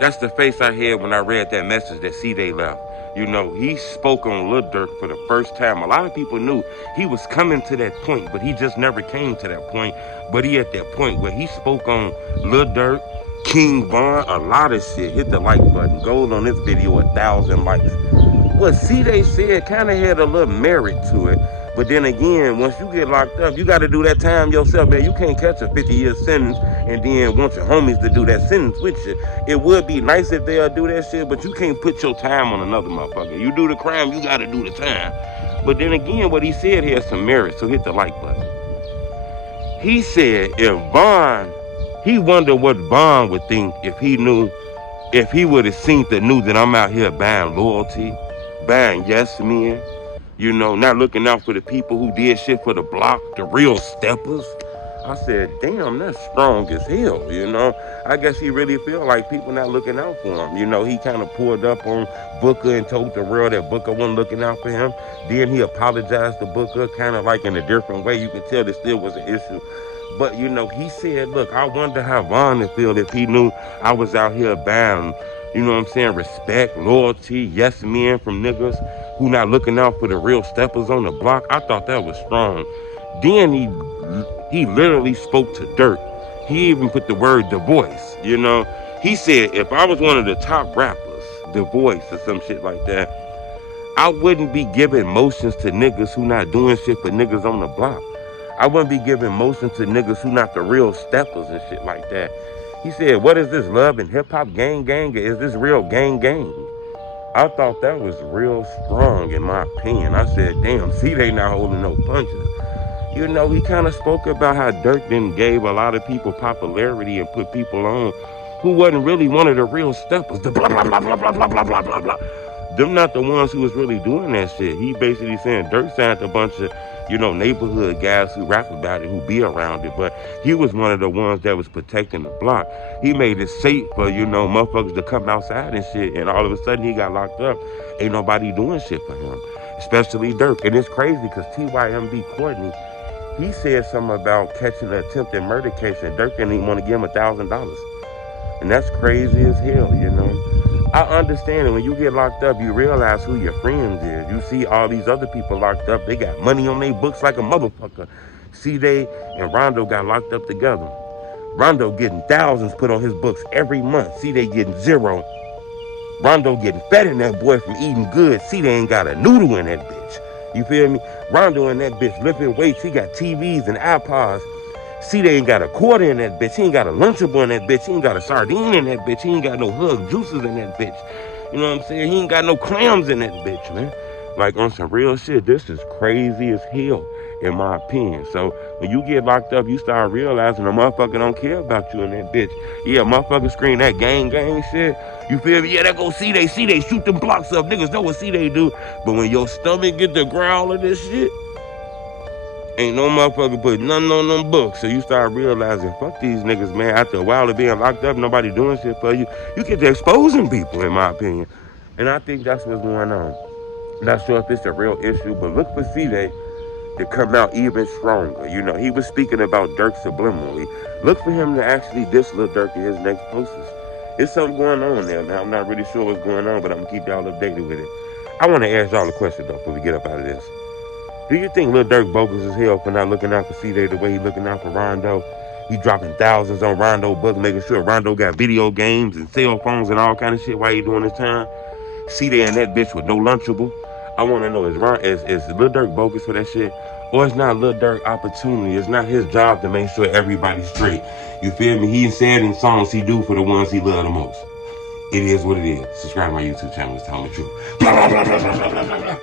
That's the face I had when I read that message that Cdai left. You know, he spoke on Lil Durk for the first time. A lot of people knew he was coming to that point, but he just never came to that point. But he at that point where he spoke on Lil Durk, King Von, a lot of shit. Hit the like button. Gold on this video, 1,000 likes. What Cdai said kind of had a little merit to it. But then again, once you get locked up, you got to do that time yourself, man. You can't catch a 50-year sentence and then want your homies to do that sentence with you. It would be nice if they'll do that shit, but you can't put your time on another motherfucker. You do the crime, you got to do the time. But then again, what he said has some merit, so hit the like button. He said if Von, he wondered what Von would think if he knew, if he would have seen the news that I'm out here buying loyalty, buying yes men, you know, not looking out for the people who did shit for the block, the real steppers. I said, damn, that's strong as hell, you know. I guess he really feel like people not looking out for him. You know, he kind of pulled up on Booker and told the world that Booker wasn't looking out for him. Then he apologized to Booker, kind of like in a different way. You could tell there still was an issue. But, you know, he said, look, I wonder how Von would feel if he knew I was out here buying, you know what I'm saying, respect, loyalty, yes men from niggas who not looking out for the real steppers on the block. I thought that was strong. Then he literally spoke to Durk. He even put the word The Voice, you know. He said, if I was one of the top rappers, The Voice or some shit like that, I wouldn't be giving motions to niggas who not doing shit for niggas on the block. I wouldn't be giving motions to niggas who not the real steppers and shit like that. He said, what is this, love and hip-hop gang? Or is this real gang? I thought that was real strong in my opinion. I said, damn, Cdai not holding no punches. You know, he kind of spoke about how Durk then gave a lot of people popularity and put people on who wasn't really one of the real steppers. The blah, blah, blah, blah, blah, blah, blah, blah, blah, blah. Them not the ones who was really doing that shit. He basically saying Durk signed a bunch of, you know, neighborhood guys who rap about it, who be around it, but he was one of the ones that was protecting the block. He made it safe for, you know, motherfuckers to come outside and shit, and all of a sudden he got locked up. Ain't nobody doing shit for him, especially Durk. And it's crazy because TYMB Courtney, he said something about catching an attempted murder case, and Durk didn't even want to give him $1,000. And that's crazy as hell, you know. I understand it. When you get locked up, you realize who your friends is. You see all these other people locked up. They got money on their books like a motherfucker. Cdai and Rondo got locked up together. Rondo getting thousands put on his books every month. Cdai getting zero. Rondo getting fed in that boy from eating good. Cdai ain't got a noodle in that bitch. You feel me? Rondo in that bitch lifting weights. He got TVs and iPods. Cdai ain't got a quarter in that bitch. He ain't got a Lunchable in that bitch. He ain't got a sardine in that bitch. He ain't got no Hug juices in that bitch. You know what I'm saying? He ain't got no clams in that bitch, man. Like on some real shit, this is crazy as hell, in my opinion. So when you get locked up, you start realizing the motherfucker don't care about you in that bitch. Yeah, motherfucker scream that gang shit. You feel me? Yeah, that go Cdai. Cdai shoot them blocks up. Niggas know what Cdai do. But when your stomach get the growl of this shit, ain't no motherfucker put nothing on them books. So you start realizing, fuck these niggas, man. After a while of being locked up, nobody doing shit for you. You get to exposing people, in my opinion. And I think that's what's going on. Not sure if it's a real issue, but look for Cdai to come out even stronger. You know, he was speaking about Durk subliminally. Look for him to actually diss Lil Durk in his next posts. There's something going on there, man. I'm not really sure what's going on, but I'm going to keep y'all updated with it. I want to ask y'all a question, though, before we get up out of this. Do you think Lil Durk bogus as hell for not looking out for Cdai the way he looking out for Rondo? He dropping thousands on Rondo books, making sure Rondo got video games and cell phones and all kind of shit while he doing his time. Cdai and that bitch with no Lunchable. I want to know, is Lil Durk bogus for that shit? Or it's not Lil Durk opportunity? It's not his job to make sure everybody's straight. You feel me? He said in songs he do for the ones he love the most. It is what it is. Subscribe to my YouTube channel. It's telling the truth. Blah, blah, blah, blah, blah, blah, blah, blah.